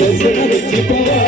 దర్శనమిచ్చిపోవా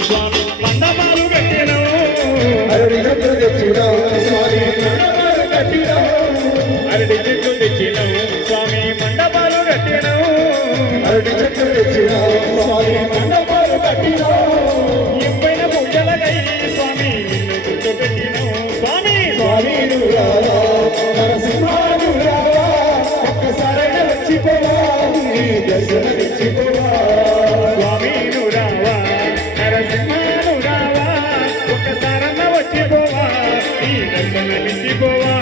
స్వామి మండపాలు కట్టినవు అరటి చెట్లు తెచ్చినావు స్వామి మండపాలు కట్టినవు అరటి చెట్లు తెచ్చినవు స్వామి మండపాలు కట్టినవు అరటి చెట్లు తెచ్చినావు స్వామి మండపాలు కట్టినవు ఎప్పైన పూజలకై స్వామి నిన్ను గుర్తుపెట్టినవు స్వామి స్వామి నువ్వు నరసింహాను రావా ఒక్కసారి వచ్చిపోవా నీ దర్శనమిచ్చిపోవా స్వామి నువ్వు రావా నరసింహాను రావా ఒక్కసారన్న వచ్చిపోవా నీ దర్శనమిచ్చిపోవా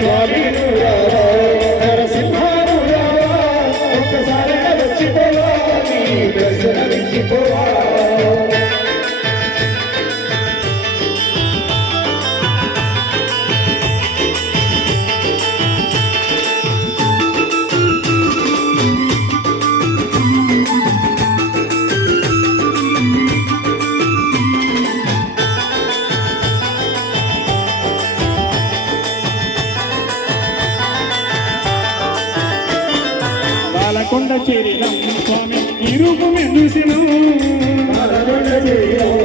స్వామి నువ్వు రావా నరసింహాను రావా ఒక్కసారి వచ్చిపోవా నీ దర్శనమిచ్చిపోవా కొండ చేరినాం స్వామి ఇరుగు మెదుసినాం కొండ చేరినాం